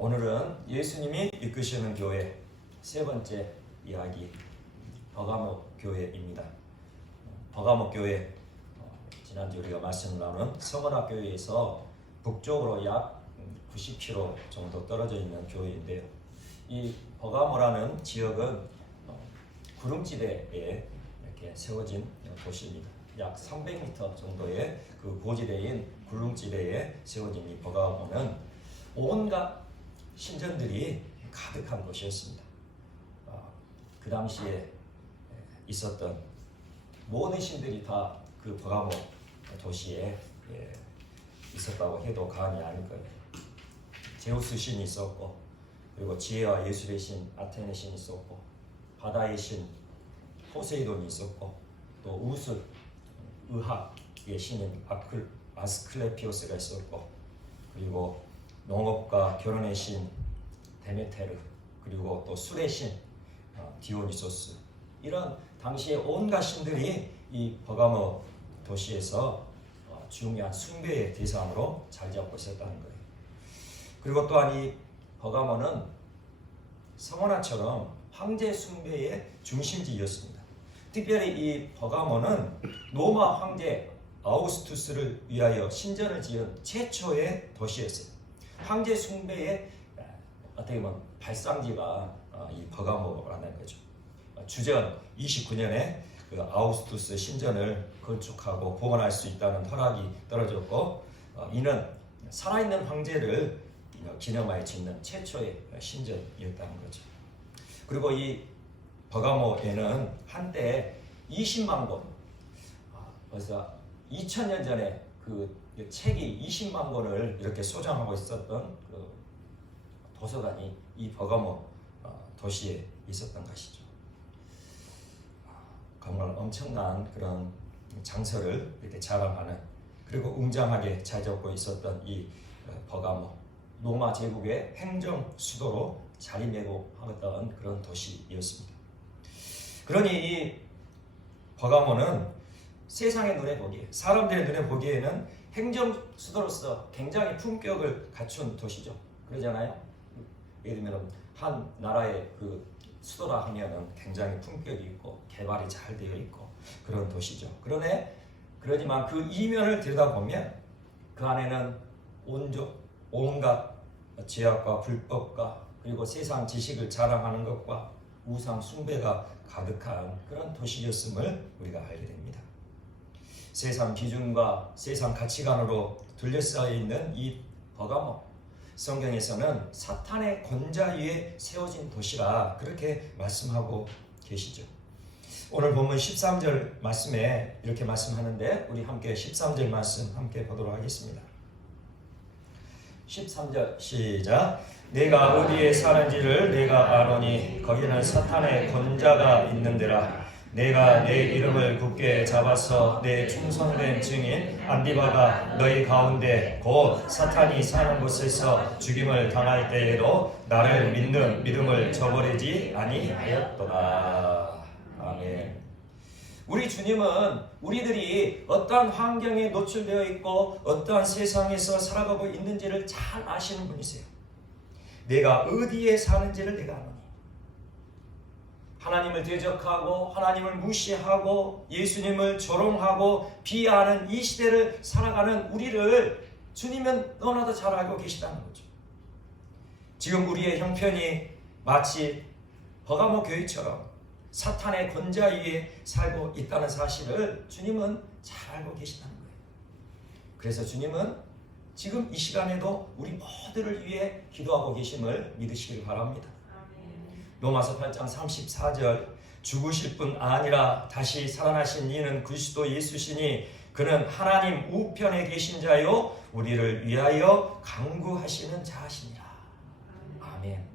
오늘은 예수님이 이끄시는 교회 세 번째 이야기 버가모 교회입니다. 버가모 교회 지난주 우리가 말씀을 나눈 서머나 교회에서 북쪽으로 약 90km 정도 떨어져 있는 교회인데요. 이 버가모라는 지역은 구름지대에 이렇게 세워진 도시입니다. 약 300m 정도의 그 고지대인 구름지대에 세워진 이 버가모는 온갖 신전들이 가득한 곳이었습니다. 그 당시에 있었던 모든 신들이 다 그 버가모 도시에 있었다고 해도 과언이 아닐 거예요. 제우스 신이 있었고, 그리고 지혜와 예술의 신 아테네 신이 있었고, 바다의 신 포세이돈이 있었고, 또 우술 의학의 신인 아스클레피오스가 있었고, 그리고 농업과 결혼의 신 데메테르, 그리고 또 술의 신 디오니소스, 이런 당시의 온갖 신들이 이 버가모 도시에서 중요한 숭배의 대상으로 자리 잡고 있었다는 거예요. 그리고 또한 이 버가모는 서머나처럼 황제 숭배의 중심지였습니다. 특별히 이 버가모는 로마 황제 아우구스투스를 위하여 신전을 지은 최초의 도시였어요. 황제 숭배의 어떻게 보면 발상지가 이 버가모라는 거죠. 주전 29년에 그 아우구스투스 신전을 건축하고 복원할 수 있다는 허락이 떨어졌고, 이는 살아있는 황제를 기념하여 짓는 최초의 신전이었다는 거죠. 그리고 이 버가모에는 한때 20만 권, 벌써 2000년 전에 그 책이 20만 권을 이렇게 소장하고 있었던 그 도서관이 이 버가모 도시에 있었던 것이죠. 정말 엄청난 그런 장서를 이렇게 자랑하는, 그리고 웅장하게 잘 잡고 있었던 이 버가모, 로마 제국의 행정 수도로 자리매김하던 그런 도시였습니다. 그러니 이 버가모는 세상의 눈에 보기에, 사람들의 눈에 보기에는 행정 수도로서 굉장히 품격을 갖춘 도시죠. 그러잖아요. 예를 들면 한 나라의 그 수도라 하면은 굉장히 품격이 있고 개발이 잘 되어 있고 그런 도시죠. 그러지만 그 이면을 들여다보면 그 안에는 온갖 죄악과 불법과 그리고 세상 지식을 자랑하는 것과 우상 숭배가 가득한 그런 도시였음을 우리가 알게 됩니다. 세상 기준과 세상 가치관으로 둘러싸여 있는 이 버가모, 성경에서는 사탄의 권좌 위에 세워진 도시라 그렇게 말씀하고 계시죠. 오늘 본문 13절 말씀에 이렇게 말씀하는데, 우리 함께 13절 말씀 함께 보도록 하겠습니다. 13절 시작. 내가 어디에 사는지를 내가 아노니 거기는 사탄의 권좌가 있는데라. 내가 내 이름을 굳게 잡아서 내 충성된 증인 안디바가 너희 가운데 곧 사탄이 사는 곳에서 죽임을 당할 때에도 나를 믿는 믿음을 저버리지 아니하였도다. 아멘. 우리 주님은 우리들이 어떠한 환경에 노출되어 있고 어떠한 세상에서 살아가고 있는지를 잘 아시는 분이세요. 내가 어디에 사는지를 내가 아노니. 하나님을 대적하고 하나님을 무시하고 예수님을 조롱하고 비하하는 이 시대를 살아가는 우리를 주님은 너무나도 잘 알고 계시다는 거죠. 지금 우리의 형편이 마치 버가모 교회처럼 사탄의 권좌 위에 살고 있다는 사실을 주님은 잘 알고 계시다는 거예요. 그래서 주님은 지금 이 시간에도 우리 모두를 위해 기도하고 계심을 믿으시길 바랍니다. 로마서 8장 34절, 죽으실 뿐 아니라 다시 살아나신 이는 그리스도 예수시니 그는 하나님 우편에 계신 자요 우리를 위하여 간구하시는 자시니라. 아멘.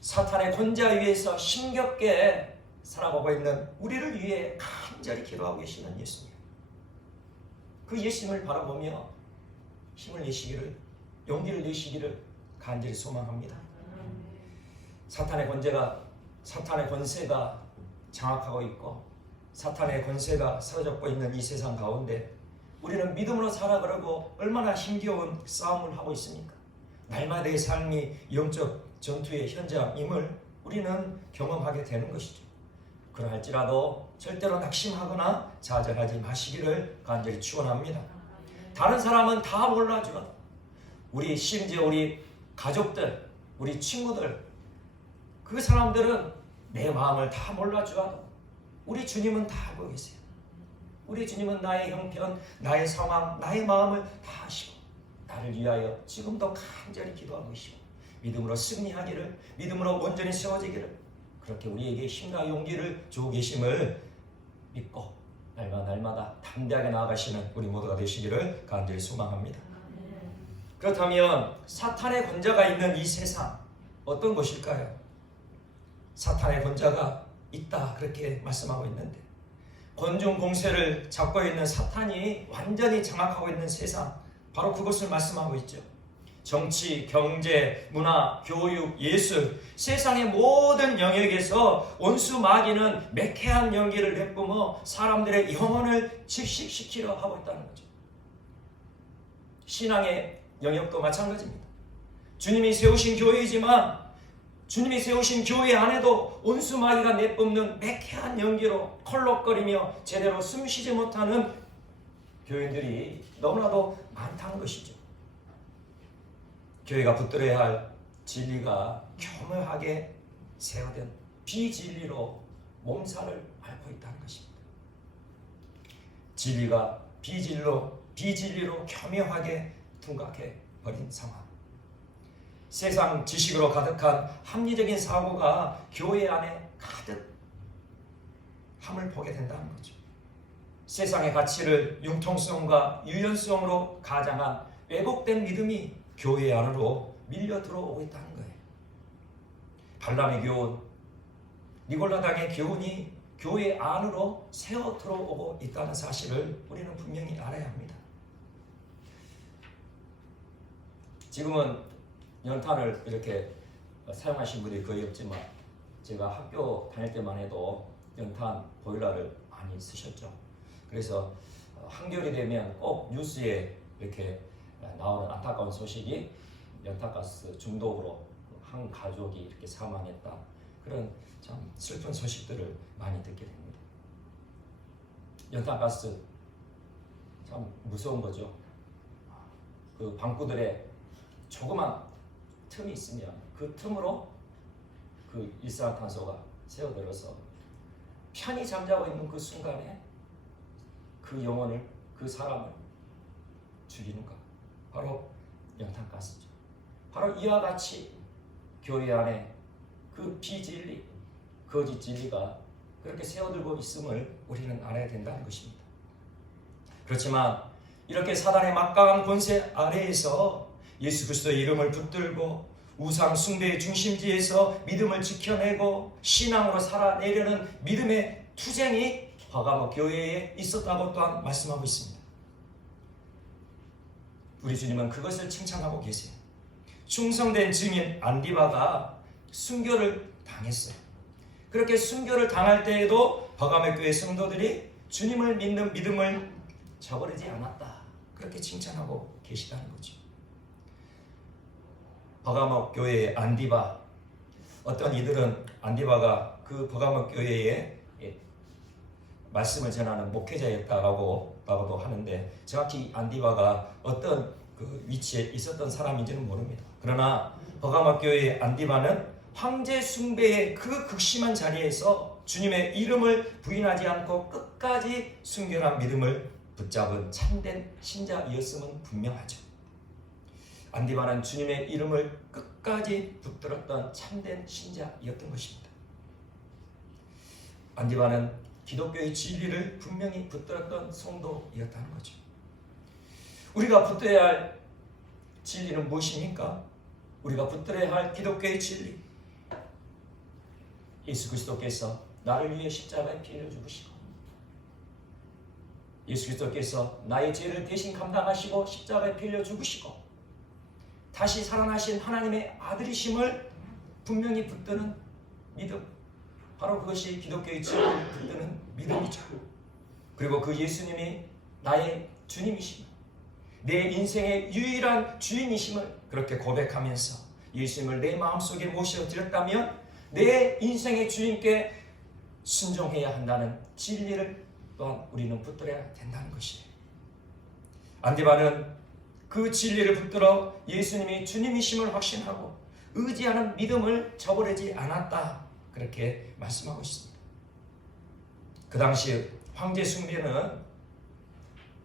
사탄의 권좌 위에서 힘겹게 살아가고 있는 우리를 위해 간절히 기도하고 계시는 예수님, 그 예수님을 바라보며 힘을 내시기를, 용기를 내시기를 간절히 소망합니다. 사탄의 권세가 장악하고 있고 사탄의 권세가 사로잡고 있는 이 세상 가운데 우리는 믿음으로 살아가려고 얼마나 힘겨운 싸움을 하고 있습니까? 날마다의 삶이 영적 전투의 현장임을 우리는 경험하게 되는 것이죠. 그러할지라도 절대로 낙심하거나 좌절하지 마시기를 간절히 축원합니다. 다른 사람은 다 몰라줘도 심지어 우리 가족들, 우리 친구들, 그 사람들은 내 마음을 다 몰라줘도 우리 주님은 다 알고 계세요. 우리 주님은 나의 형편, 나의 상황, 나의 마음을 다 아시고 나를 위하여 지금도 간절히 기도하고 계시고 믿음으로 승리하기를, 믿음으로 온전히 세워지기를, 그렇게 우리에게 힘과 용기를 주고 계심을 믿고 날마다 담대하게 나아가시는 우리 모두가 되시기를 간절히 소망합니다. 그렇다면 사탄의 권자가 있는 이 세상 어떤 것일까요? 사탄의 권자가 있다 그렇게 말씀하고 있는데, 권중 공세를 잡고 있는 사탄이 완전히 장악하고 있는 세상, 바로 그것을 말씀하고 있죠. 정치, 경제, 문화, 교육, 예술, 세상의 모든 영역에서 원수 마귀는 매캐한 연기를 내뿜어 사람들의 영혼을 질식시키려 하고 있다는 거죠. 신앙의 영역도 마찬가지입니다. 주님이 세우신 교회이지만 주님이 세우신 교회 안에도 원수 마귀가 내뿜는 매캐한 연기로 컬럭거리며 제대로 숨쉬지 못하는 교인들이 너무나도 많다는 것이죠. 교회가 붙들어야 할 진리가 교묘하게 세워된 비진리로 몸살을 앓고 있다는 것입니다. 진리가 비진리로 교묘하게 둔갑해 버린 상황. 세상 지식으로 가득한 합리적인 사고가 교회 안에 가득 함을 보게 된다는 거죠. 세상의 가치를 융통성과 유연성으로 가장한 왜곡된 믿음이 교회 안으로 밀려 들어오고 있다는 거예요. 발람의 교훈, 니골라당의 교훈이 교회 안으로 새어 들어오고 있다는 사실을 우리는 분명히 알아야 합니다. 지금은 연탄을 이렇게 사용하신 분이 거의 없지만 제가 학교 다닐 때만 해도 연탄 보일러를 많이 쓰셨죠. 그래서 한겨울이 되면 꼭 뉴스에 이렇게 나오는 안타까운 소식이 연탄가스 중독으로 한 가족이 이렇게 사망했다. 그런 참 슬픈 소식들을 많이 듣게 됩니다. 연탄가스 참 무서운 거죠. 그 방구들에 조그만 틈이 있으면 그 틈으로 그 일산화탄소가 새어들어서 편히 잠자고 있는 그 순간에 그 영혼을, 그 사람을 죽이는 것, 바로 연탄가스죠. 바로 이와 같이 교회 안에 그 비진리, 거짓 진리가 그렇게 새어들고 있음을 우리는 알아야 된다는 것입니다. 그렇지만 이렇게 사단의 막강한 권세 아래에서 예수 그리스도의 이름을 붙들고 우상 숭배의 중심지에서 믿음을 지켜내고 신앙으로 살아내려는 믿음의 투쟁이 버가모 교회에 있었다고 또한 말씀하고 있습니다. 우리 주님은 그것을 칭찬하고 계세요. 충성된 증인 안디바가 순교를 당했어요. 그렇게 순교를 당할 때에도 버가모 교회 성도들이 주님을 믿는 믿음을 저버리지 않았다. 그렇게 칭찬하고 계시다는 거죠. 버가모 교회의 안디바, 어떤 이들은 안디바가 그 버가모 교회에 말씀을 전하는 목회자였다라고도 하는데 정확히 안디바가 어떤 그 위치에 있었던 사람인지는 모릅니다. 그러나 버가모 교회의 안디바는 황제 숭배의 그 극심한 자리에서 주님의 이름을 부인하지 않고 끝까지 순결한 믿음을 붙잡은 참된 신자이었음은 분명하죠. 안디바는 주님의 이름을 끝까지 붙들었던 참된 신자이었던 것입니다. 안디바는 기독교의 진리를 분명히 붙들었던 성도이었다는 거죠. 우리가 붙들어야 할 진리는 무엇입니까? 우리가 붙들어야 할 기독교의 진리, 예수 그리스도께서 나를 위해 십자가에 피 흘려 죽으시고 예수 그리스도께서 나의 죄를 대신 감당하시고 십자가에 피 흘려 죽으시고 다시 살아나신 하나님의 아들이심을 분명히 붙드는 믿음, 바로 그것이 기독교의 진리를 붙드는 믿음이죠. 그리고 그 예수님이 나의 주님이심을, 내 인생의 유일한 주인이심을 그렇게 고백하면서 예수님을 내 마음속에 모셔드렸다면 내 인생의 주님께 순종해야 한다는 진리를 또한 우리는 붙들어야 된다는 것이에요. 안디바는 그 진리를 붙들어 예수님이 주님이심을 확신하고 의지하는 믿음을 저버리지 않았다, 그렇게 말씀하고 있습니다. 그 당시 황제 숭배는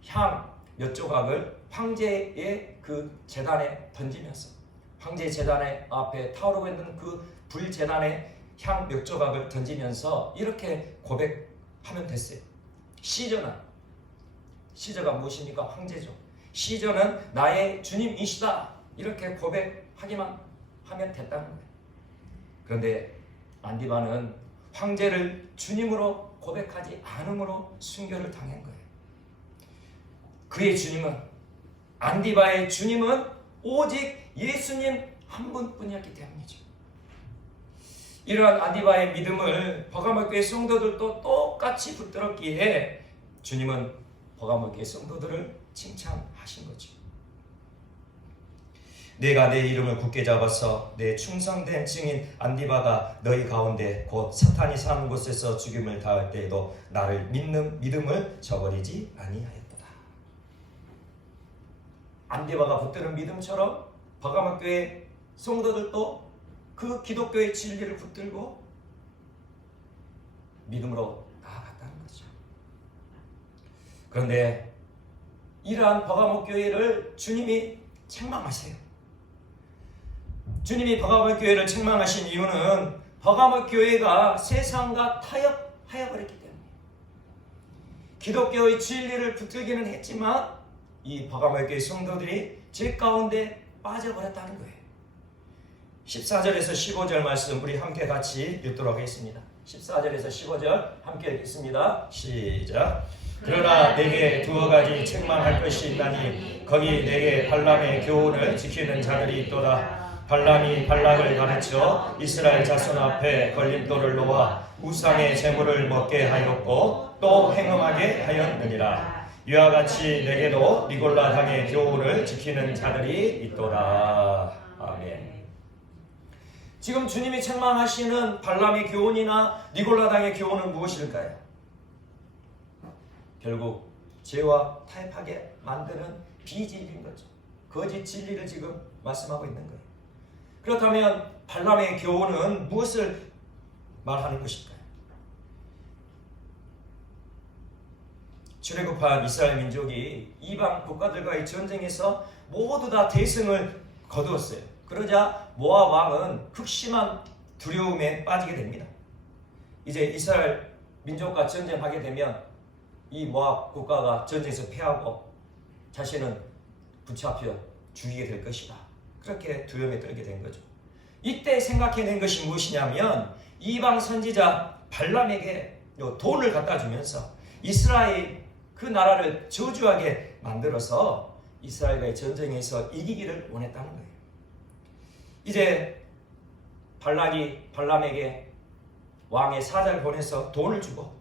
향 몇 조각을 황제의 그 제단에 던지면서 황제 제단의 앞에 타오르고 있는 그 불제단에 향 몇 조각을 던지면서 이렇게 고백하면 됐어요. 시저가 무엇입니까? 황제죠. 시저는 나의 주님이시다, 이렇게 고백하기만 하면 됐다는 거예요. 그런데 안디바는 황제를 주님으로 고백하지 않음으로 순교를 당한 거예요. 그의 주님은, 안디바의 주님은 오직 예수님 한 분뿐이었기 때문이죠. 이러한 안디바의 믿음을 버가모 교회 성도들도 똑같이 붙들었기에 주님은 버가모 교회 성도들을 칭찬하신 거죠. 내가 내 이름을 굳게 잡아서 내 충성된 증인 안디바가 너희 가운데 곧 사탄이 사는 곳에서 죽임을 당할 때에도 나를 믿는 믿음을 저버리지 아니하였도다. 안디바가 붙드는 믿음처럼 버가모 교회 성도들도 그 기독교의 진리를 붙들고 믿음으로 나아갔다는 거죠. 그런데 이러한 버가모 교회를 주님이 책망하세요. 주님이 버가모 교회를 책망하신 이유는 버가모 교회가 세상과 타협하여버렸기 때문에, 기독교의 진리를 붙들기는 했지만 이 버가모 교회 성도들이 죄 가운데 빠져버렸다는 거예요. 14절에서 15절 말씀 우리 함께 같이 읽도록 하겠습니다. 14절에서 15절 함께 읽습니다. 시작. 그러나 내게 두어 가지 책망할 것이 있나니 거기 내게 발람의 교훈을 지키는 자들이 있도다. 발람이 발락을 가르쳐 이스라엘 자손 앞에 걸림돌을 놓아 우상의 제물을 먹게 하였고 또 행음하게 하였느니라. 이와 같이 내게도 니골라 당의 교훈을 지키는 자들이 있도다. 아멘. 지금 주님이 책망하시는 발람의 교훈이나 니골라 당의 교훈은 무엇일까요? 결국 죄와 타협하게 만드는 비진리인 거죠. 거짓 진리를 지금 말씀하고 있는 거예요. 그렇다면 발람의 교훈은 무엇을 말하는 것일까요? 출애굽한 이스라엘 민족이 이방 국가들과의 전쟁에서 모두 다 대승을 거두었어요. 그러자 모압 왕은 극심한 두려움에 빠지게 됩니다. 이제 이스라엘 민족과 전쟁하게 되면 이 모압 국가가 전쟁에서 패하고 자신은 붙잡혀 죽이게 될 것이다, 그렇게 두려움에 떨게 된 거죠. 이때 생각해낸 것이 무엇이냐면 이방 선지자 발람에게 돈을 갖다 주면서 이스라엘 그 나라를 저주하게 만들어서 이스라엘과의 전쟁에서 이기기를 원했다는 거예요. 이제 발락이 발람에게 왕의 사자를 보내서 돈을 주고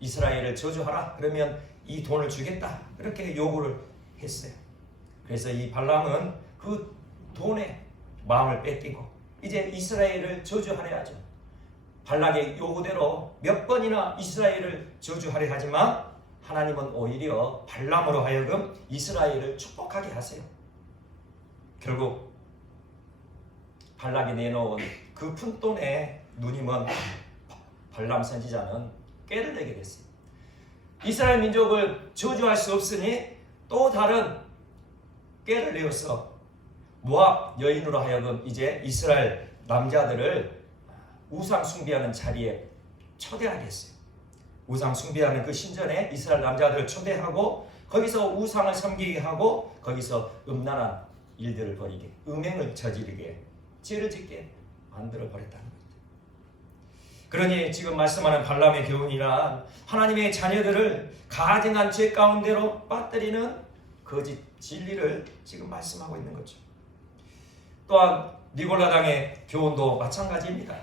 이스라엘을 저주하라, 그러면 이 돈을 주겠다, 그렇게 요구를 했어요. 그래서 이 발람은 그 돈에 마음을 뺏기고 이제 이스라엘을 저주하려 하죠. 발락의 요구대로 몇 번이나 이스라엘을 저주하려 하지만 하나님은 오히려 발람으로 하여금 이스라엘을 축복하게 하세요. 결국 발락이 내놓은 그 푼돈에 눈이 먼 발람 선지자는 꾀를 내게 됐어요. 이스라엘 민족을 저주할 수 없으니 또 다른 꾀를 내어서 모압 여인으로 하여금 이제 이스라엘 남자들을 우상 숭배하는 자리에 초대하게 했어요. 우상 숭배하는 그 신전에 이스라엘 남자들을 초대하고 거기서 우상을 섬기게 하고 거기서 음란한 일들을 벌이게, 음행을 저지르게, 죄를 짓게 만들어 버렸다는 겁니다. 그러니 지금 말씀하는 발람의 교훈이란 하나님의 자녀들을 가증한 죄 가운데로 빠뜨리는 거짓 진리를 지금 말씀하고 있는 거죠. 또한 니골라당의 교훈도 마찬가지입니다.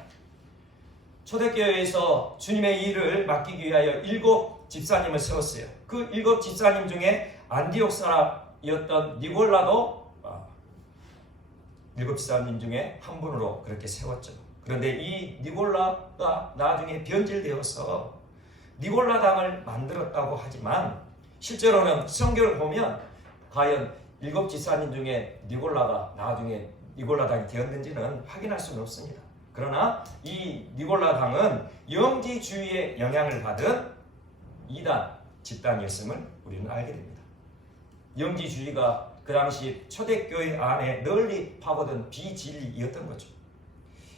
초대교회에서 주님의 일을 맡기기 위하여 7 집사님을 세웠어요. 그 7 집사님 중에 안디옥 사람이었던 니골라도 일곱 지사님 중에 한 분으로 그렇게 세웠죠. 그런데 이 니골라가 나중에 변질되어서 니골라당을 만들었다고 하지만 실제로는 성경을 보면 과연 일곱 지사님 중에 니골라가 나중에 니골라당이 되었는지는 확인할 수는 없습니다. 그러나 이 니골라당은 영지주의의 영향을 받은 이단 집단이었음을 우리는 알게 됩니다. 영지주의가 그 당시 초대교회 안에 널리 파고든 비진리이었던 거죠.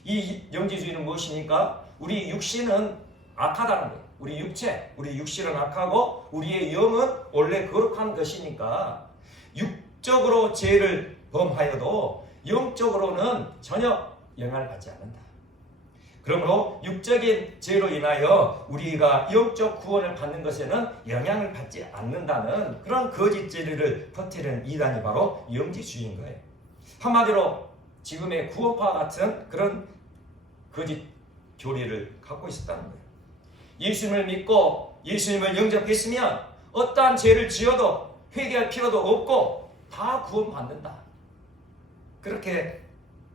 이 영지주의는 무엇입니까? 우리 육신은 악하다는 거예요. 우리 육체, 우리 육신은 악하고 우리의 영은 원래 거룩한 것이니까 육적으로 죄를 범하여도 영적으로는 전혀 영향을 받지 않는다. 그러므로 육적인 죄로 인하여 우리가 영적 구원을 받는 것에는 영향을 받지 않는다는 그런 거짓 진리를 퍼뜨리는 이단이 바로 영지주의인 거예요. 한마디로 지금의 구원파 같은 그런 거짓 교리를 갖고 있었다는 거예요. 예수님을 믿고 예수님을 영접했으면 어떠한 죄를 지어도 회개할 필요도 없고 다 구원받는다. 그렇게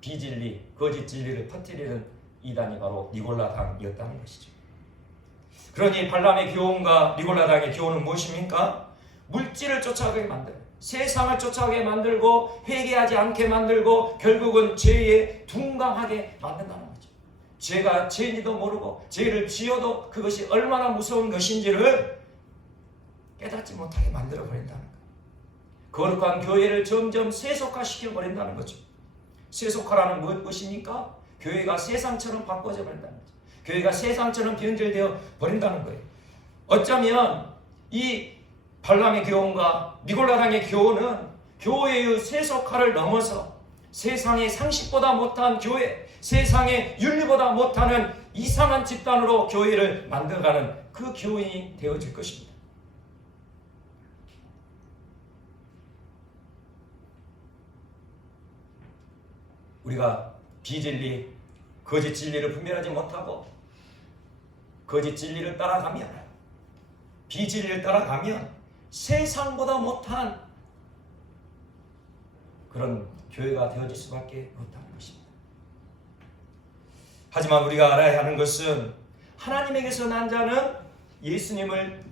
비진리, 거짓 진리를 퍼뜨리는 이단이 바로 니골라당이었다는 것이죠. 그러니 발람의 교훈과 니골라당의 교훈은 무엇입니까? 물질을 쫓아가게 만들고 세상을 쫓아가게 만들고 회개하지 않게 만들고 결국은 죄에 둔감하게 만든다는 거죠. 죄가 죄인지도 모르고 죄를 지어도 그것이 얼마나 무서운 것인지를 깨닫지 못하게 만들어버린다는 거예요. 거룩한 교회를 점점 세속화시켜버린다는 거죠. 세속화라는 무엇입니까? 교회가 세상처럼 바꿔져 버린다는 거죠. 교회가 세상처럼 변질되어 버린다는 거예요. 어쩌면 이 발람의 교훈과 니골라당의 교훈은 교회의 세속화를 넘어서 세상의 상식보다 못한 교회, 세상의 윤리보다 못하는 이상한 집단으로 교회를 만들어가는 그 교인이 되어질 것입니다. 우리가 비진리, 거짓 진리를 분별하지 못하고 거짓 진리를 따라가면 비진리를 따라가면 세상보다 못한 그런 교회가 되어질 수밖에 없다는 것입니다. 하지만 우리가 알아야 하는 것은 하나님에게서 난 자는 예수님을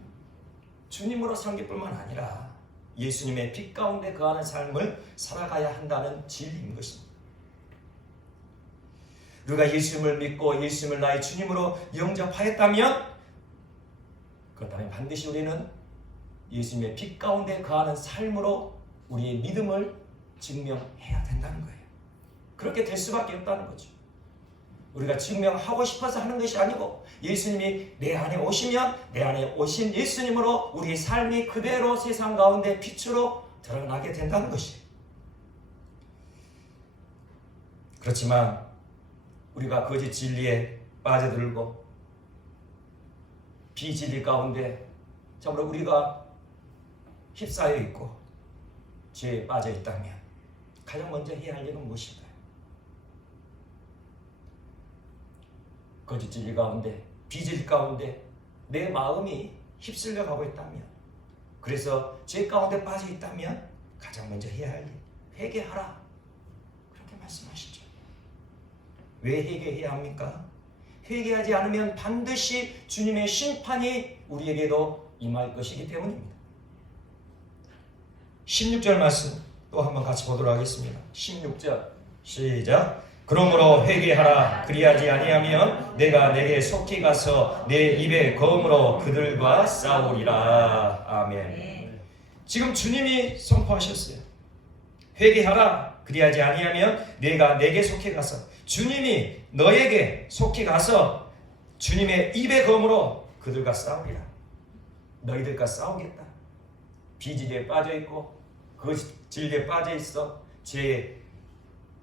주님으로 섬길 뿐만 아니라 예수님의 빛 가운데 거하는 삶을 살아가야 한다는 진리인 것입니다. 우리가 예수님을 믿고 예수님을 나의 주님으로 영접하였다면 그렇다면 반드시 우리는 예수님의 빛 가운데 거하는 삶으로 우리의 믿음을 증명해야 된다는 거예요. 그렇게 될 수밖에 없다는 거죠. 우리가 증명하고 싶어서 하는 것이 아니고 예수님이 내 안에 오시면 내 안에 오신 예수님으로 우리의 삶이 그대로 세상 가운데 빛으로 드러나게 된다는 것이에요. 그렇지만 우리가 거짓 진리에 빠져들고 비진리 가운데 참으로 우리가 휩싸여 있고 죄에 빠져 있다면 가장 먼저 해야 할 일은 무엇일까요? 거짓 진리 가운데 비진리 가운데 내 마음이 휩쓸려 가고 있다면 그래서 죄 가운데 빠져 있다면 가장 먼저 해야 할 일 회개하라 그렇게 말씀하시죠. 왜 회개해야 합니까? 회개하지 않으면 반드시 주님의 심판이 우리에게도 임할 것이기 때문입니다. 16절 말씀 또 한번 같이 보도록 하겠습니다. 16절 시작. 그러므로 회개하라. 그리하지 아니하면 내가 내게 속히 가서 내 입의 검으로 그들과 싸우리라. 아멘. 지금 주님이 선포하셨어요. 회개하라. 그리하지 아니하면 내가 내게 속히 가서 주님이 너에게 속히 가서 주님의 입의 검으로 그들과 싸우리라. 너희들과 싸우겠다. 비진리에 빠져있고 거짓 진리에 빠져있어 죄에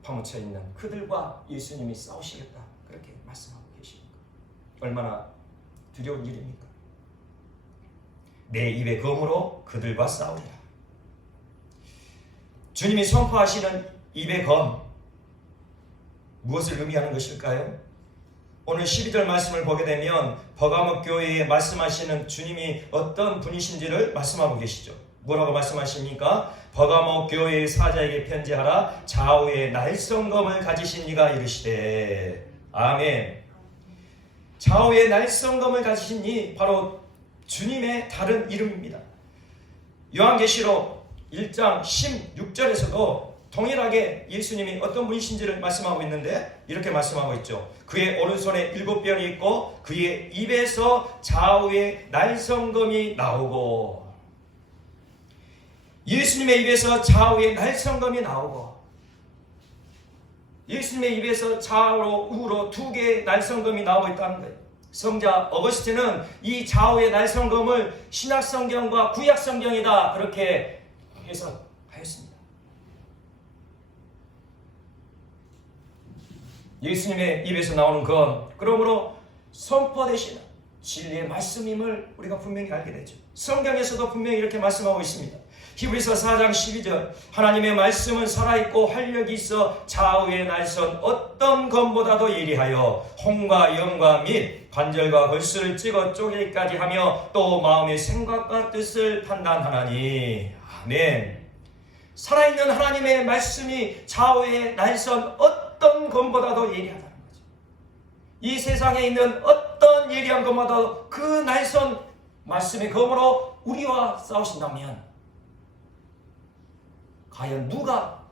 파묻혀 있는 그들과 예수님이 싸우시겠다. 그렇게 말씀하고 계십니까? 얼마나 두려운 일입니까? 내 입의 검으로 그들과 싸우리라. 주님이 선포하시는 입의 검 무엇을 의미하는 것일까요? 오늘 12절 말씀을 보게 되면 버가모 교회에 말씀하시는 주님이 어떤 분이신지를 말씀하고 계시죠. 뭐라고 말씀하십니까? 버가모 교회의 사자에게 편지하라. 좌우에 날성검을 가지신 이가 이르시되. 아멘. 좌우에 날성검을 가지신 이 바로 주님의 다른 이름입니다. 요한계시록 1장 16절에서도 동일하게 예수님이 어떤 분이신지를 말씀하고 있는데 이렇게 말씀하고 있죠. 그의 오른손에 7뼈이 있고 그의 입에서 좌우에 날성검이 나오고. 예수님의 입에서 좌우에 날성검이 나오고, 예수님의 입에서 좌우로 우로 2개의 날성검이 나오고 있다는 거예요. 성자 어거스틴은 이 좌우의 날성검을 신약성경과 구약성경이다 그렇게 해석하였습니다. 예수님의 입에서 나오는 건 그러므로 선포되시는 진리의 말씀임을 우리가 분명히 알게 되죠. 성경에서도 분명히 이렇게 말씀하고 있습니다. 히브리서 4장 12절 하나님의 말씀은 살아있고 활력이 있어 좌우의 날선 어떤 검보다도 예리하여 혼과 영과 및 관절과 골수를 찍어 쪼개기까지 하며 또 마음의 생각과 뜻을 판단하나니. 아멘. 살아있는 하나님의 말씀이 좌우의 날선 어떤 검보다도 예리하다는 거죠. 이 세상에 있는 어떤 예리한 검보다도 그 날선 말씀의 검으로 우리와 싸우신다면 과연 누가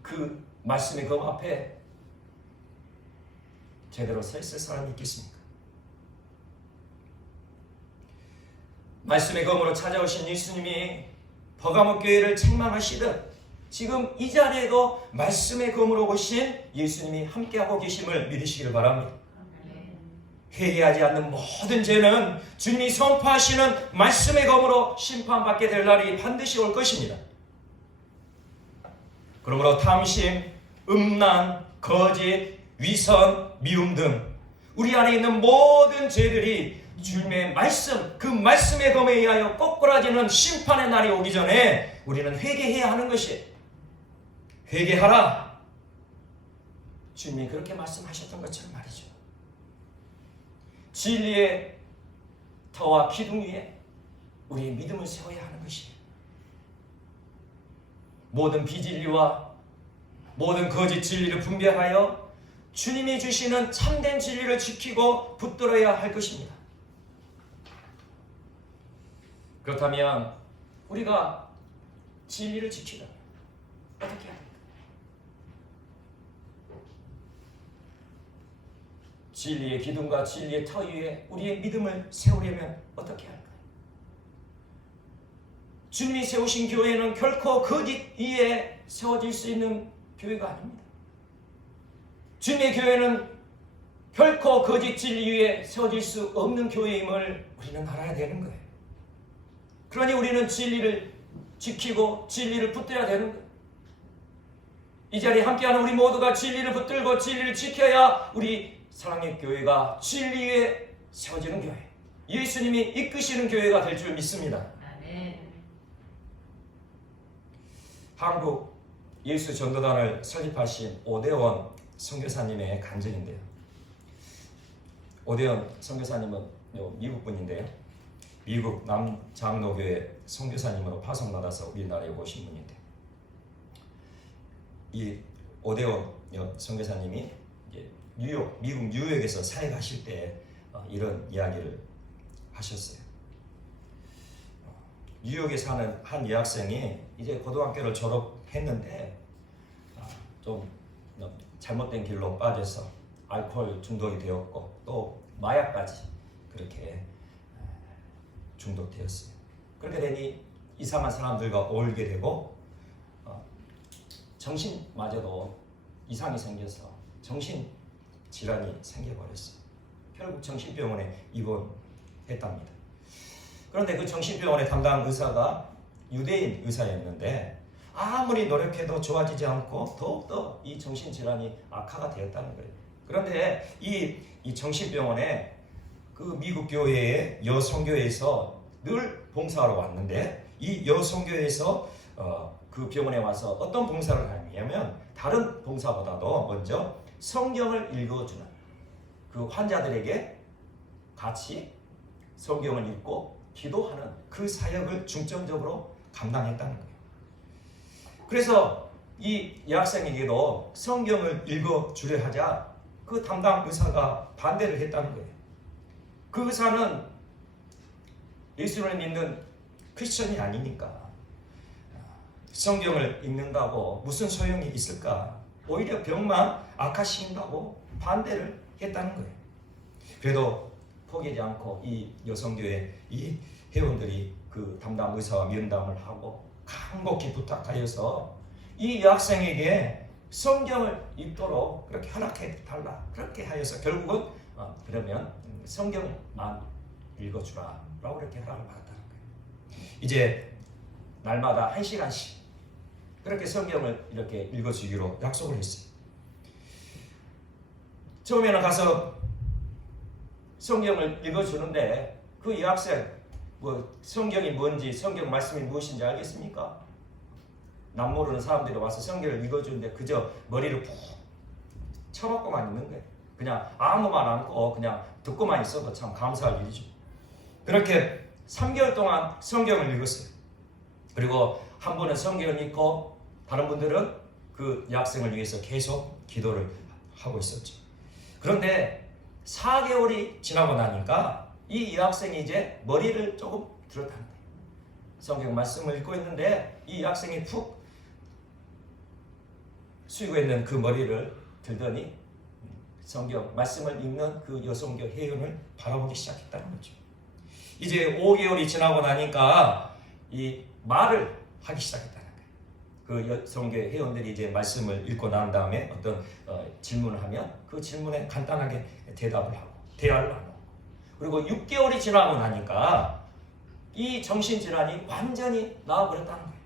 그 말씀의 검 앞에 제대로 서 있을 사람이 있겠습니까? 말씀의 검으로 찾아오신 예수님이 버가모 교회를 책망하시듯 지금 이 자리에도 말씀의 검으로 오신 예수님이 함께하고 계심을 믿으시길 바랍니다. 회개하지 않는 모든 죄는 주님이 선포하시는 말씀의 검으로 심판받게 될 날이 반드시 올 것입니다. 그러므로 탐심, 음란, 거짓, 위선, 미움 등 우리 안에 있는 모든 죄들이 주님의 말씀, 그 말씀의 검에 의하여 꼬꾸라지는 심판의 날이 오기 전에 우리는 회개해야 하는 것이, 회개하라. 주님이 그렇게 말씀하셨던 것처럼 말이죠. 진리의 터와 기둥 위에 우리의 믿음을 세워야 하는 것이에요. 모든 비진리와 모든 거짓 진리를 분별하여 주님이 주시는 참된 진리를 지키고 붙들어야 할 것입니다. 그렇다면 우리가 진리를 지키려면 어떻게 해야 합니까? 진리의 기둥과 진리의 터 위에 우리의 믿음을 세우려면 어떻게 할까요? 주님이 세우신 교회는 결코 거짓 위에 세워질 수 있는 교회가 아닙니다. 주님의 교회는 결코 거짓 진리 위에 세워질 수 없는 교회임을 우리는 알아야 되는 거예요. 그러니 우리는 진리를 지키고 진리를 붙들어야 되는 거예요. 이 자리에 함께하는 우리 모두가 진리를 붙들고 진리를 지켜야 우리 사랑의 교회가 진리 위에 세워지는 교회, 예수님이 이끄시는 교회가 될 줄 믿습니다. 한국 예수 전도단을 설립하신 오대원 선교사님의 간증인데요. 오대원 선교사님은 미국 분인데요. 미국 남장로교회 선교사님으로 파송받아서 우리나라에 오신 분인데, 이 오대원 선교사님이 미국 뉴욕에서 사회 가실 때 이런 이야기를 하셨어요. 뉴욕에 사는 한 여학생이 이제 고등학교를 졸업했는데 좀 잘못된 길로 빠져서 알코올 중독이 되었고 또 마약까지 그렇게 중독되었어요. 그렇게 되니 이상한 사람들과 어울리게 되고 정신마저도 이상이 생겨서 정신질환이 생겨버렸어요. 결국 정신병원에 입원했답니다. 그런데 그 정신병원의 담당 의사가 유대인 의사였는데 아무리 노력해도 좋아지지 않고 더욱더 이 정신질환이 악화가 되었다는 거예요. 그런데 이 정신병원에 그 미국 교회의 여성교회에서 늘 봉사하러 왔는데, 이 여성교회에서 그 병원에 와서 어떤 봉사를 하냐면 다른 봉사보다도 먼저 성경을 읽어주는, 그 환자들에게 같이 성경을 읽고 기도하는 그 사역을 중점적으로 감당했다는 거예요. 그래서 이 여학생에게도 성경을 읽어주려 하자 그 담당 의사가 반대를 했다는 거예요. 그 의사는 예수를 믿는 크리스천이 아니니까 성경을 읽는다고 무슨 소용이 있을까? 오히려 병만 악화시킨다고 반대를 했다는 거예요. 그래도 포기하지 않고 이 여성교회 이 회원들이 그 담당 의사와 면담을 하고 간곡히 부탁하여서 이 여학생에게 성경을 읽도록 그렇게 허락해 달라 그렇게 하여서 결국은 그러면 성경만 읽어주라 라고 그렇게 허락을 받았다는 거예요. 이제 날마다 1시간씩 그렇게 성경을 이렇게 읽어주기로 약속을 했어요. 처음에는 가서 성경을 읽어주는데 그 여학생 성경이 뭔지 성경 말씀이 무엇인지 알겠습니까? 남 모르는 사람들이 와서 성경을 읽어주는데 그저 머리를 푹 쳐박고만 있는 거예요. 그냥 아무 말 않고 그냥 듣고만 있어도 참 감사할 일이죠. 그렇게 3개월 동안 성경을 읽었어요. 그리고 한 분은 성경을 읽고 다른 분들은 그 여학생을 위해서 계속 기도를 하고 있었죠. 그런데 4개월이 지나고 나니까 이 여학생이 이제 머리를 조금 들었다는 거예요. 성경 말씀을 읽고 있는데 이 여학생이 푹 숙이고 있는 그 머리를 들더니 성경 말씀을 읽는 그 여성교 회원을 바라보기 시작했다는 거죠. 이제 5개월이 지나고 나니까 이 말을 하기 시작했다는 거예요. 그 여성교 회원들이 이제 말씀을 읽고 난 다음에 어떤 질문을 하면 그 질문에 간단하게 대답을 하고 대화를 나누고 그리고 6개월이 지나고 나니까 이 정신질환이 완전히 나아버렸다는 거예요.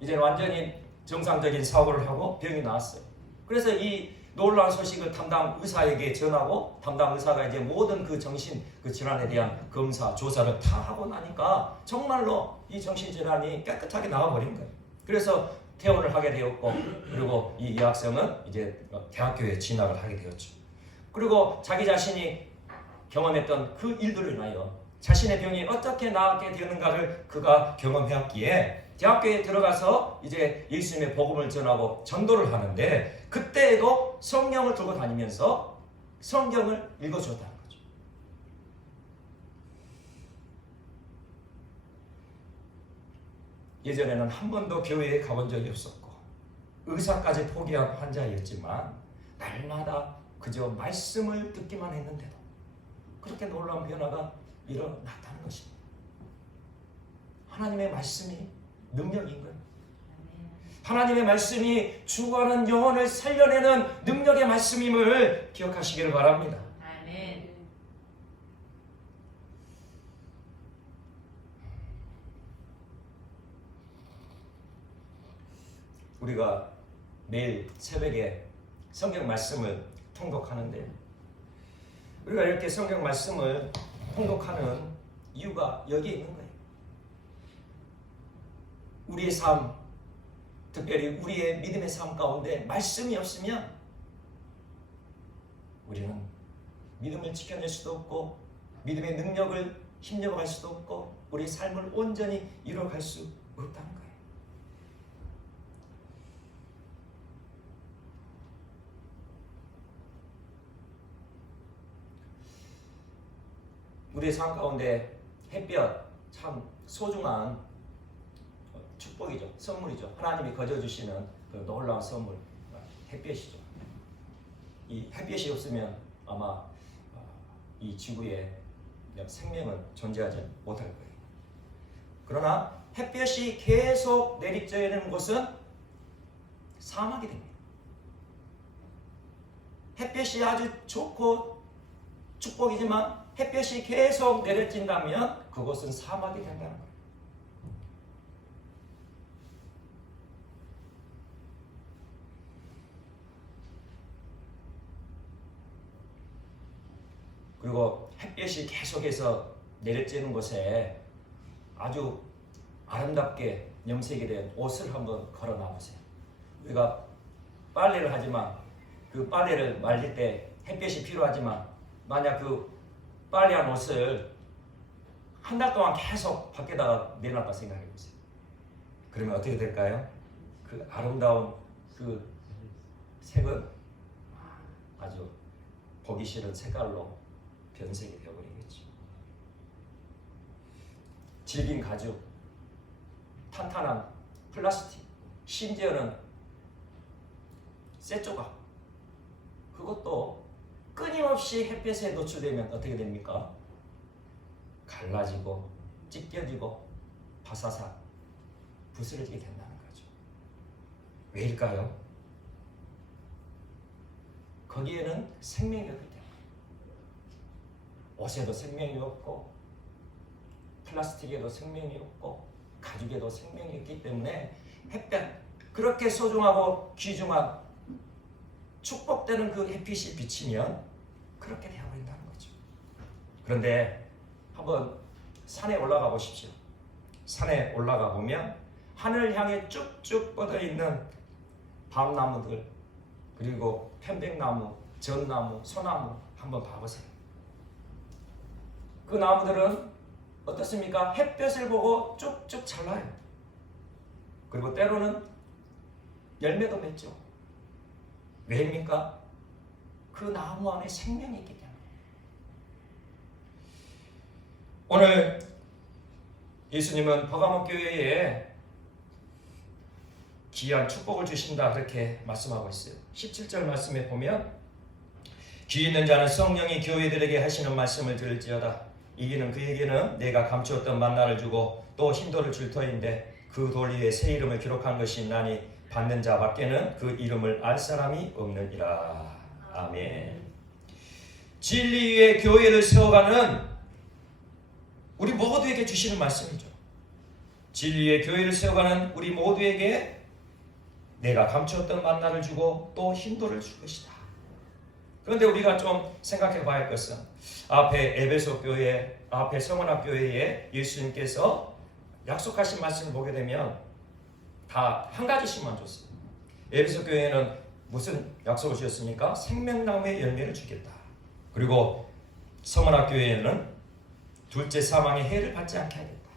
이제 완전히 정상적인 사고를 하고 병이 나았어요. 그래서 이 놀라운 소식을 담당 의사에게 전하고 담당 의사가 이제 모든 그 정신 그 질환에 대한 검사 조사를 다 하고 나니까 정말로 이 정신 질환이 깨끗하게 나와버린 거예요. 그래서 퇴원을 하게 되었고 그리고 이 여학생은 이제 대학교에 진학을 하게 되었죠. 그리고 자기 자신이 경험했던 그 일들을 인하여 자신의 병이 어떻게 나았게 되었는가를 그가 경험해왔기에 대학교에 들어가서 이제 예수님의 복음을 전하고 전도를 하는데 그때에도 성경을 들고 다니면서 성경을 읽어주었다는 거죠. 예전에는 한 번도 교회에 가본 적이 없었고 의사까지 포기한 환자였지만 날마다 그저 말씀을 듣기만 했는데도 그렇게 놀라운 변화가 일어났다는 것입니다. 하나님의 말씀이 능력인 거예요. 하나님의 말씀이 죽어가는 영혼을 살려내는 능력의 말씀임을 기억하시기를 바랍니다. 아멘. 우리가 매일 새벽에 성경 말씀을 통독하는데 우리가 이렇게 성경 말씀을 통독하는 이유가 여기에 있는 거예요. 우리의 삶, 특별히 우리의 믿음의 삶 가운데 말씀이 없으면 우리는 믿음을 지켜낼 수도 없고 믿음의 능력을 힘겨갈 수도 없고 우리의 삶을 온전히 이뤄갈 수 없다는 거예요. 우리의 삶 가운데 햇볕 참 소중한 축복이죠. 선물이죠. 하나님이 거저주시는 그 놀라운 선물 햇볕이죠. 이 햇볕이 없으면 아마 이 지구에 생명은 존재하지 못할 거예요. 그러나 햇볕이 계속 내리쬐는 있는 곳은 사막이 됩니다. 햇볕이 아주 좋고 축복이지만 햇볕이 계속 내려진다면 그곳은 사막이 된다는 거예요. 그리고 햇볕이 계속해서 내려쬐는 곳에 아주 아름답게 염색이 된 옷을 한번 걸어 놔보세요. 우리가 빨래를 하지만 그 빨래를 말릴 때 햇볕이 필요하지만 만약 그 빨래한 옷을 한 달 동안 계속 밖에다가 내놨다 생각해 보세요. 그러면 어떻게 될까요? 그 아름다운 그 색은 아주 보기 싫은 색깔로 변색이 되어버리겠죠. 질긴 가죽, 탄탄한 플라스틱, 심지어는 쇠 조각, 그것도 끊임없이 햇볕에 노출되면 어떻게 됩니까? 갈라지고 찢겨지고 바사삭 부스러지게 된다는 거죠. 왜일까요? 거기에는 생명이 없기 때문에. 옷에도 생명이 없고 플라스틱에도 생명이 없고 가죽에도 생명이 없기 때문에 햇볕, 그렇게 소중하고 귀중한 축복되는 그 햇빛이 비치면 그렇게 되어버린다는 거죠. 그런데 한번 산에 올라가 보십시오. 산에 올라가 보면 하늘을 향해 쭉쭉 뻗어있는 밤나무들, 그리고 편백나무, 전나무, 소나무 한번 봐보세요. 그 나무들은 어떻습니까? 햇볕을 보고 쭉쭉 잘라요. 그리고 때로는 열매도 맺죠. 왜입니까? 그 나무 안에 생명이 있기 때문에. 오늘 예수님은 버가모 교회에 귀한 축복을 주신다 그렇게 말씀하고 있어요. 17절 말씀에 보면 귀 있는 자는 성령이 교회들에게 하시는 말씀을 들을지어다. 이기는 그에게는 내가 감추었던 만나를 주고 또 흰돌을 줄 터인데 그 돌 위에 새 이름을 기록한 것이 있나니 받는 자밖에는 그 이름을 알 사람이 없느니라. 아멘. 진리 위에 교회를 세워가는 우리 모두에게 주시는 말씀이죠. 진리 위에 교회를 세워가는 우리 모두에게 내가 감추었던 만나를 주고 또 흰돌을 줄 것이다. 그런데 우리가 좀 생각해 봐야 할 것은 앞에 에베소 교회, 앞에 성원학 교회에 예수님께서 약속하신 말씀을 보게 되면 다 한 가지씩만 줬어요. 에베소 교회는 무슨 약속을 주셨습니까? 생명나무의 열매를 주겠다. 그리고 성원학 교회에는 둘째 사망의 해를 받지 않게 하겠다.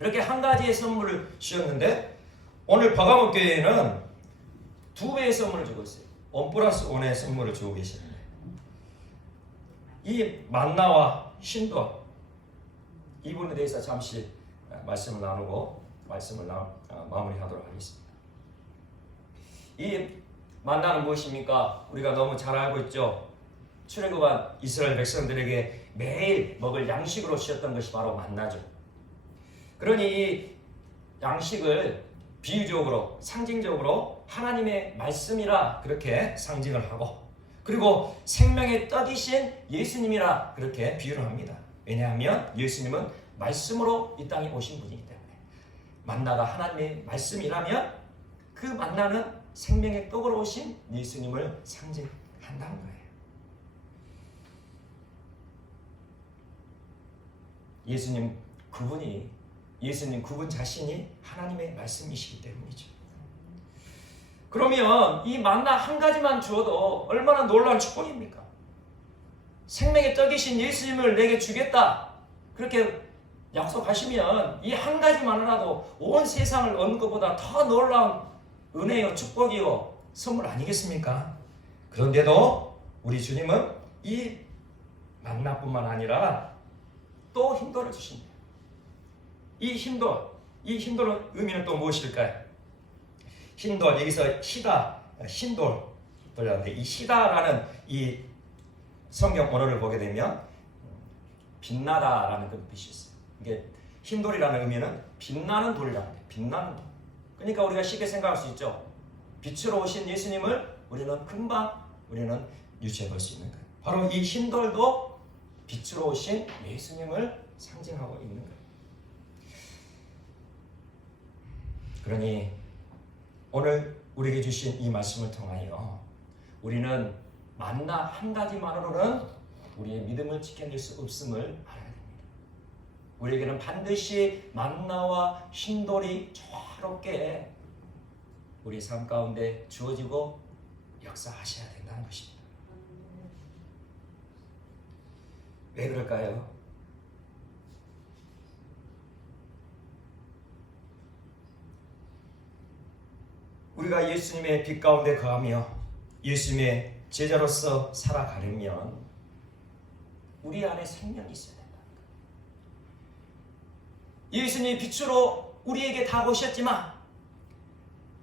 이렇게 한 가지의 선물을 주셨는데 오늘 버가모 교회에는 두 배의 선물을 주고 있어요. 원 플러스 원의 선물을 주고 계시는데 이 만나와 흰돌 이 부분에 대해서 잠시 말씀을 나누고 말씀을 마무리하도록 하겠습니다. 이 만나는 무엇입니까? 우리가 너무 잘 알고 있죠. 출애굽한 이스라엘 백성들에게 매일 먹을 양식으로 주셨던 것이 바로 만나죠. 그러니 이 양식을 비유적으로 상징적으로 하나님의 말씀이라 그렇게 상징을 하고 그리고 생명의 떡이신 예수님이라 그렇게 비유를 합니다. 왜냐하면 예수님은 말씀으로 이 땅에 오신 분이기 때문에 만나가 하나님의 말씀이라면 그 만나는 생명의 떡으로 오신 예수님을 상징한다는 거예요. 예수님 그분 자신이 하나님의 말씀이시기 때문이죠. 그러면 이 만나 한 가지만 주어도 얼마나 놀라운 축복입니까? 생명의 떡이신 예수님을 내게 주겠다 그렇게 약속하시면 이 한 가지만이라도 온 세상을 얻는 것보다 더 놀라운 은혜요 축복이요 선물 아니겠습니까? 그런데도 우리 주님은 이 만나뿐만 아니라 또 흰돌을 주십니다. 이 흰돌의 의미는 또 무엇일까요? 흰돌, 여기서 흰돌이라는데 이 희다라는 이 성경 언어를 보게 되면 빛나다라는 그 뜻이 있어요. 이게 흰돌이라는 의미는 빛나는 돌이라는 거예요. 빛나는 돌. 그러니까 우리가 쉽게 생각할 수 있죠. 빛으로 오신 예수님을 우리는 유추해 볼 수 있는 거예요. 바로 이 흰돌도 빛으로 오신 예수님을 상징하고 있는 거예요. 그러니 오늘 우리에게 주신 이 말씀을 통하여 우리는 만나 한 가지만으로는 우리의 믿음을 지켜낼 수 없음을 알아야 됩니다. 우리에게는 반드시 만나와 흰돌이 조화롭게 우리 삶 가운데 주어지고 역사하셔야 된다는 것입니다. 왜 그럴까요? 우리가 예수님의 빛 가운데 거하며 예수님의 제자로서 살아가려면 우리 안에 생명이 있어야 된다. 예수님이 빛으로 우리에게 다가오셨지만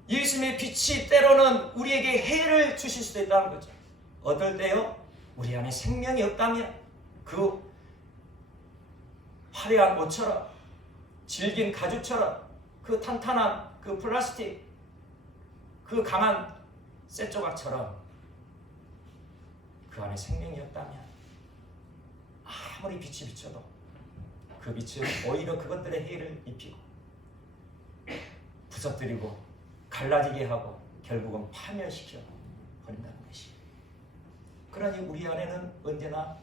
예수님의 빛이 때로는 우리에게 해를 주실 수도 있다는 거죠. 어떨 때요? 우리 안에 생명이 없다면 그 화려한 옷처럼 질긴 가죽처럼 그 탄탄한 그 플라스틱 그 강한 쇠조각처럼 그 안에 생명이 없다면 아무리 빛이 비춰도 그 빛은 오히려 그것들의 해를 입히고 부서뜨리고 갈라지게 하고 결국은 파멸시켜 버린다는 것이. 그러니 우리 안에는 언제나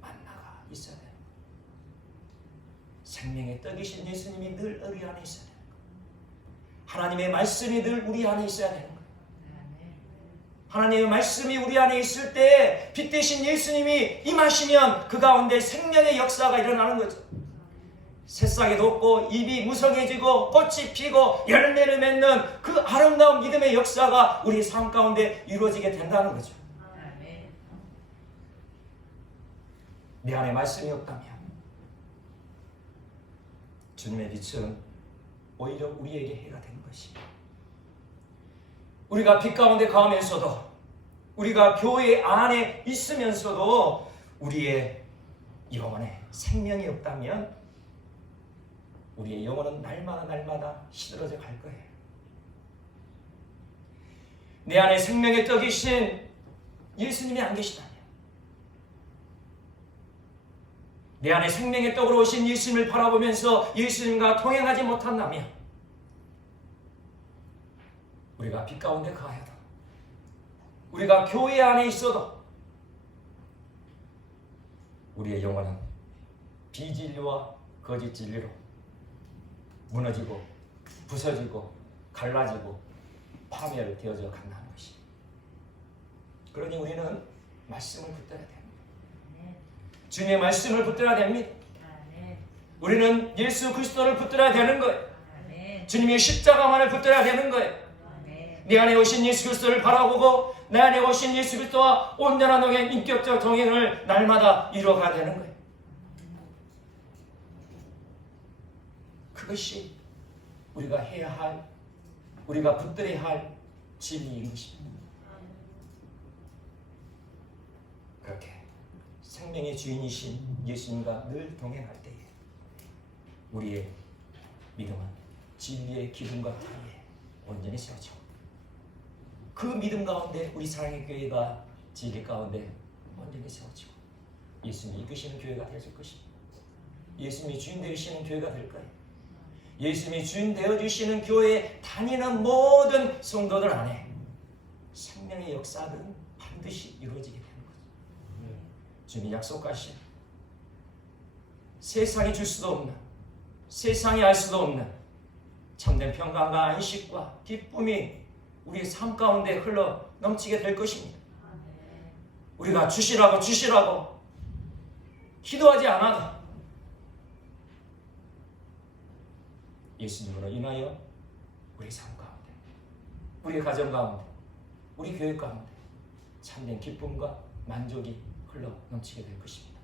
만나가 있어야 돼요. 생명의 떡이신 예수님이 늘 우리 안에 있어야 돼요. 하나님의 말씀이 늘 우리 안에 있어야 되는 거예요. 하나님의 말씀이 우리 안에 있을 때 빛 대신 예수님이 임하시면 그 가운데 생명의 역사가 일어나는 거죠. 새싹이 돋고 잎이 무성해지고 꽃이 피고 열매를 맺는 그 아름다운 믿음의 역사가 우리 삶 가운데 이루어지게 된다는 거죠. 내 안에 말씀이 없다면 주님의 빛은 오히려 우리에게 해가 되는 것입니다. 우리가 빛 가운데 거하면서도 우리가 교회 안에 있으면서도 우리의 영혼에 생명이 없다면 우리의 영혼은 날마다 시들어져 갈 거예요. 내 안에 생명의 떡이신 예수님이 안 계시다면, 내 안에 생명의 떡으로 오신 예수님을 바라보면서 예수님과 동행하지 못한다면 우리가 빛 가운데 거하여도 우리가 교회 안에 있어도 우리의 영혼은 비진리와 거짓 진리로 무너지고 부서지고 갈라지고 파멸되어져 간다는 것이. 그러니 우리는 말씀을 붙들어야 됩니다. 주님의 말씀을 붙들어야 됩니다. 우리는 예수 그리스도를 붙들어야 되는 거예요. 주님의 십자가만을 붙들어야 되는 거예요. 내 안에 오신 예수 그리스도를 바라보고 내 안에 오신 예수 그리스도와 온전한 동행, 인격적 동행을 날마다 이루어가야 되는 거예요. 그것이 우리가 해야 할, 우리가 붙들어야 할 진리인 것입니다. 그렇게 생명의 주인이신 예수님과 늘 동행할 때에 우리의 믿음은 진리의 기둥과 타리에 온전히 세워지고 그 믿음 가운데 우리 사랑의 교회가 진리 가운데 온전히 세워지고 예수님이 이끄시는 교회가 되어질 것입니다. 예수님이 주인 되시는 교회가 될 거예요. 예수님이 주인 되어주시는 교회에 다니는 모든 성도들 안에 생명의 역사는 반드시 이루어지게 되는 거죠. 주님이 약속하신 세상이 줄 수도 없는, 세상이 알 수도 없는 참된 평강과 안식과 기쁨이 우리의 삶 가운데 흘러 넘치게 될 것입니다. 우리가 주시라고 기도하지 않아도 예수님으로 인하여 우리 삶 가운데, 우리 가정 가운데, 우리 교회 가운데 참된 기쁨과 만족이 흘러 넘치게 될 것입니다.